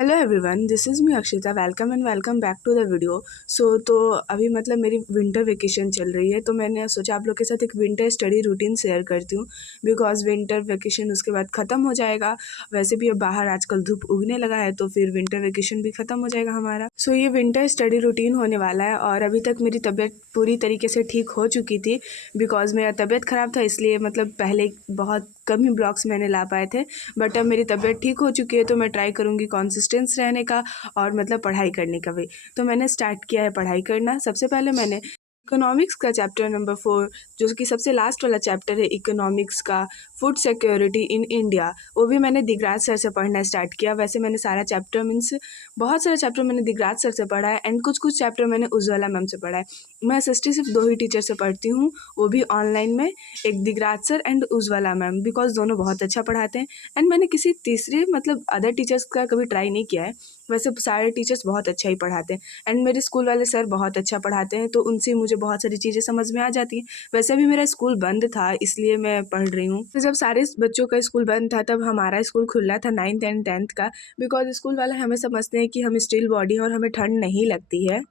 Hello everyone, this is me Akshita. Welcome and welcome back to the video. तो अभी मतलब मेरी विंटर वेकेशन चल रही है, तो मैंने सोचा आप लोग के साथ एक विंटर स्टडी रूटीन शेयर करती हूँ। बिकॉज़ विंटर वेकेशन उसके बाद ख़त्म हो जाएगा। वैसे भी अब बाहर आजकल धूप उगने लगा है, तो फिर विंटर वेकेशन भी ख़त्म हो जाएगा हमारा। सो ये विंटर स्टडी रूटीन होने वाला है और अभी तक मेरी तबीयत पूरी तरीके से ठीक हो चुकी थी। बिकॉज़ मेरा तबीयत ख़राब था, इसलिए मतलब पहले बहुत कम ही ब्लॉग्स मैंने ला पाए थे। बट अब मेरी तबीयत ठीक हो चुकी है, तो मैं ट्राई करूँगी कॉन्सिस्टेंस रहने का और मतलब पढ़ाई करने का भी। तो मैंने स्टार्ट किया है पढ़ाई करना। सबसे पहले मैंने इकोनॉमिक्स का चैप्टर नंबर 4, जो कि सबसे लास्ट वाला चैप्टर है इकोनॉमिक्स का, फूड सिक्योरिटी इन इंडिया, वो भी मैंने दिगराज सर से पढ़ना स्टार्ट किया। वैसे मैंने सारा चैप्टर मीन्स बहुत सारा चैप्टर मैंने दिगराज सर से पढ़ा है एंड कुछ चैप्टर मैंने उज्ज्वला मैम से पढ़ा है। मैं एसएसटी सिर्फ 2 ही टीचर से पढ़ती हूँ, वो भी ऑनलाइन में, एक Digraj sir and Ujjwala ma'am, because दोनों बहुत अच्छा पढ़ाते हैं। एंड मैंने किसी तीसरे मतलब अदर टीचर्स का कभी ट्राई नहीं किया है। वैसे सारे टीचर्स बहुत अच्छा ही पढ़ाते हैं एंड मेरे स्कूल वाले सर बहुत अच्छा पढ़ाते हैं, तो उनसे मुझे बहुत सारी चीज़ें समझ में आ जाती हैं। वैसे भी मेरा स्कूल बंद था, इसलिए मैं पढ़ रही हूँ। तो जब सारे बच्चों का स्कूल बंद था, तब हमारा स्कूल खुला था 9th एंड 10th का। बिकॉज़ स्कूल वाले हमें समझते हैं कि हम स्टील बॉडी हैं और हमें ठंड नहीं लगती है।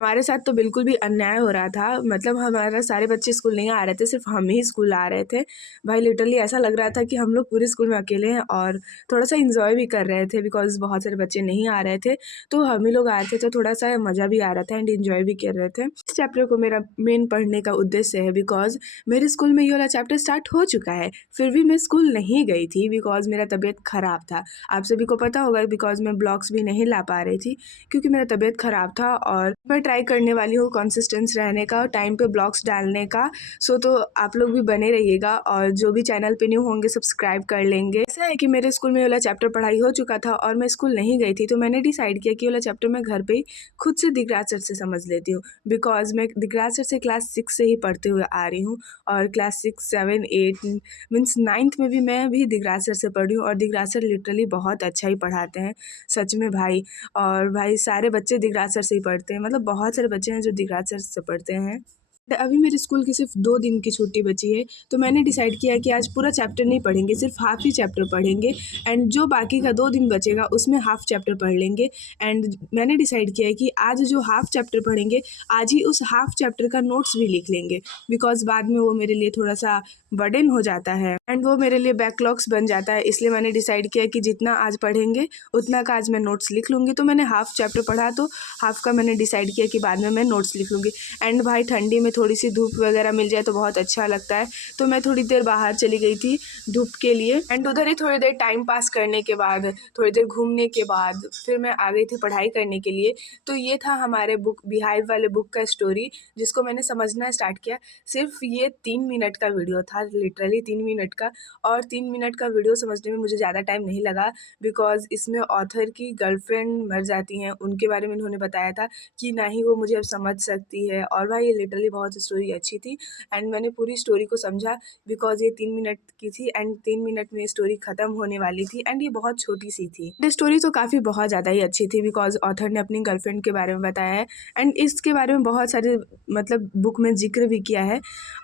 हमारे साथ तो बिल्कुल भी अन्याय हो रहा था। मतलब हमारा सारे बच्चे स्कूल नहीं आ रहे थे, सिर्फ हम ही स्कूल आ रहे थे। भाई लिटरली ऐसा लग रहा था कि हम लोग पूरे स्कूल में अकेले हैं और थोड़ा-सा एन्जॉय भी कर रहे थे, बिकॉज़ बहुत सारे बच्चे नहीं आ रहे थे। तो हम ही लोग आए थे, तो थोड़ा-सा मज़ा भी आ रहा था एंड एन्जॉय भी कर रहे थे। इस चैप्टर को मेरा मेन पढ़ने का उद्देश्य है, बिकॉज़ मेरे स्कूल में ये वाला चैप्टर स्टार्ट हो चुका है। फिर भी मैं स्कूल नहीं गई थी, बिकॉज़ मेरा तबीयत ख़राब था। आप सभी को पता होगा, बिकॉज़ मैं ब्लॉग्स भी नहीं ला पा रही थी, क्योंकि मेरा तबीयत ख़राब था। और मैं ट्राई करने वाली हूँ कंसिस्टेंस रहने का, टाइम पे ब्लॉग्स डालने का। तो आप लोग भी बने रहिएगा और जो भी चैनल पे न्यू होंगे सब्सक्राइब कर लेंगे। ऐसा है कि मेरे स्कूल में वाला चैप्टर पढ़ाई हो चुका था और मैं स्कूल नहीं गई थी, तो मैंने डिसाइड किया कि वाला चैप्टर मैं घर पे ही खुद से दिगराज सर से समझ लेती हूँ। बिकॉज़ मैं दिगराज सर से क्लास 6 से ही पढ़ते हुए आ रही हूँ और क्लास 6, 7, 8 मीन्स 9th में भी मैं भी दिगराज सर से पढ़ी हूँ और दिगराज सर लिटरली बहुत अच्छा ही पढ़ाते हैं, सच में भाई। और भाई सारे बच्चे दिगराज सर से ही पढ़ते हैं, मतलब बहुत सारे बच्चे हैं जो दिगराज सर से पढ़ते हैं। अभी मेरे स्कूल की सिर्फ 2 दिन की छुट्टी बची है, तो मैंने डिसाइड किया कि आज पूरा चैप्टर नहीं पढ़ेंगे, सिर्फ हाफ ही चैप्टर पढ़ेंगे एंड जो बाकी का 2 दिन बचेगा उसमें हाफ चैप्टर पढ़ लेंगे। एंड मैंने डिसाइड किया है कि आज जो हाफ चैप्टर पढ़ेंगे, आज ही उस हाफ चैप्टर का नोट्स भी लिख लेंगे, बिकॉज़ बाद में वो मेरे लिए थोड़ा-सा बर्डन हो जाता है एंड वो मेरे लिए बैकलॉग्स बन जाता है। इसलिए मैंने डिसाइड किया कि जितना आज पढ़ेंगे उतना का आज मैं नोट्स लिख लूँगी। तो मैंने हाफ चैप्टर पढ़ा, तो हाफ का मैंने डिसाइड किया कि बाद में मैं नोट्स लिख लूँगी। एंड भाई ठंडी में थोड़ी सी धूप वगैरह मिल जाए तो बहुत अच्छा लगता है, तो मैं थोड़ी देर बाहर चली गई थी धूप के लिए एंड उधर ही थोड़ी देर टाइम पास करने के बाद, थोड़ी देर घूमने के बाद फिर मैं आ गई थी पढ़ाई करने के लिए। तो ये था हमारे बुक बिहाइव वाले बुक का स्टोरी, जिसको मैंने समझना स्टार्ट किया। सिर्फ ये 3 मिनट का वीडियो था, लिटरली 3 मिनट का। और 3 मिनट का वीडियो समझने में मुझे ज़्यादा टाइम नहीं लगा, बिकॉज़ इसमें ऑथर की गर्लफ्रेंड मर जाती हैं, उनके बारे में इन्होंने बताया था कि ना ही वो मुझे अब समझ सकती है। और भाई ये लिटरली बहुत स्टोरी अच्छी थी एंड मैंने पूरी स्टोरी को समझा, बिकॉज़ ये 3 मिनट की थी एंड 3 मिनट में स्टोरी ख़त्म होने वाली थी एंड ये बहुत छोटी-सी थी। ये स्टोरी तो काफ़ी बहुत ज़्यादा ही अच्छी थी, बिकॉज़ ऑथर ने अपनी गर्लफ्रेंड के बारे में बताया है एंड इसके बारे में बहुत सारे मतलब बुक में ज़िक्र भी किया है।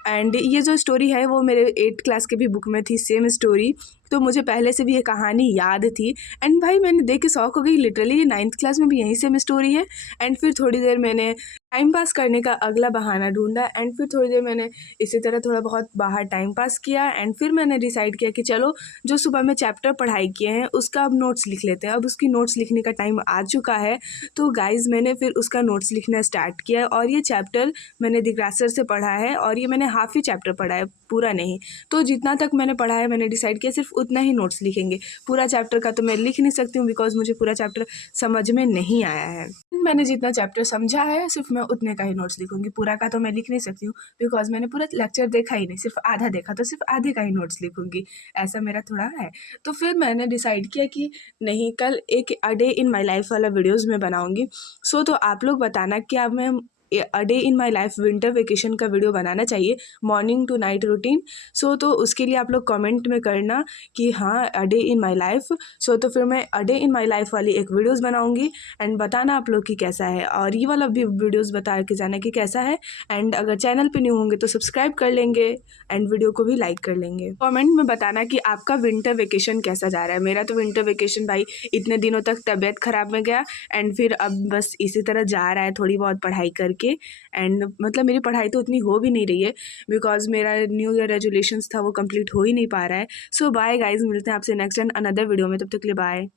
एंड ये जो स्टोरी है वो मेरे 8th क्लास के भी बुक में थी, सेम स्टोरी। तो मुझे पहले से भी ये कहानी याद थी एंड भाई मैंने देख के शॉक हो गई, लिटरली ये 9th क्लास में भी यही सेम स्टोरी है। एंड फिर थोड़ी देर मैंने टाइम पास करने का अगला बहाना ढूँढा एंड फिर थोड़ी देर मैंने इसी तरह थोड़ा बहुत बाहर टाइम पास किया एंड फिर मैंने डिसाइड किया कि चलो जो सुबह में चैप्टर पढ़ाई किए हैं उसका अब नोट्स लिख लेते हैं। अब उसकी नोट्स लिखने का टाइम आ चुका है, तो गाइज़ मैंने फिर उसका नोट्स लिखना स्टार्ट किया और ये चैप्टर मैंने दिगराज सर से पढ़ा है और ये मैंने हाफ़ ही चैप्टर पढ़ा है, पूरा नहीं। तो जितना तक मैंने पढ़ा है मैंने डिसाइड किया सिर्फ उतना ही नोट्स लिखेंगे। पूरा चैप्टर का तो मैं लिख नहीं सकती हूँ, बिकॉज़ मुझे पूरा चैप्टर समझ में नहीं आया है। मैंने जितना चैप्टर समझा है सिर्फ मैं उतने का ही नोट्स लिखूँगी, पूरा का तो मैं लिख नहीं सकती हूँ, बिकॉज़ मैंने पूरा लेक्चर देखा ही नहीं, सिर्फ आधा देखा, तो सिर्फ आधे का ही नोट्स लिखूँगी, ऐसा मेरा थोड़ा है। तो फिर मैंने डिसाइड किया कि नहीं, कल एक a day in my life वाला वीडियोज़ मैं बनाऊँगी। तो आप लोग बताना क्या मैं a day in my life winter vacation का वीडियो बनाना चाहिए, मॉर्निंग टू नाइट रूटीन। सो तो उसके लिए आप लोग कमेंट में करना कि हाँ a day in my life. सो तो फिर मैं a day in my life वाली एक वीडियोज़ बनाऊँगी एंड बताना आप लोग कि कैसा है, और ये वाला भी वीडियोज़ बता के जाना कि कैसा है। एंड अगर चैनल पे न्यू होंगे तो सब्सक्राइब कर लेंगे एंड वीडियो को भी लाइक कर लेंगे। कमेंट में बताना कि आपका विंटर वेकेशन कैसा जा रहा है। मेरा तो विंटर वेकेशन भाई इतने दिनों तक तबीयत ख़राब में गया एंड फिर अब बस इसी तरह जा रहा है, थोड़ी बहुत पढ़ाई करके। एंड मतलब मेरी पढ़ाई तो उतनी हो भी नहीं रही है बिकॉज मेरा न्यू ईयर रेजोल्यूशंस था वो कंप्लीट हो ही नहीं पा रहा है। सो बाय गाइज, मिलते हैं आपसे नेक्स्ट एंड अनदर वीडियो में, तब तक के लिए बाय।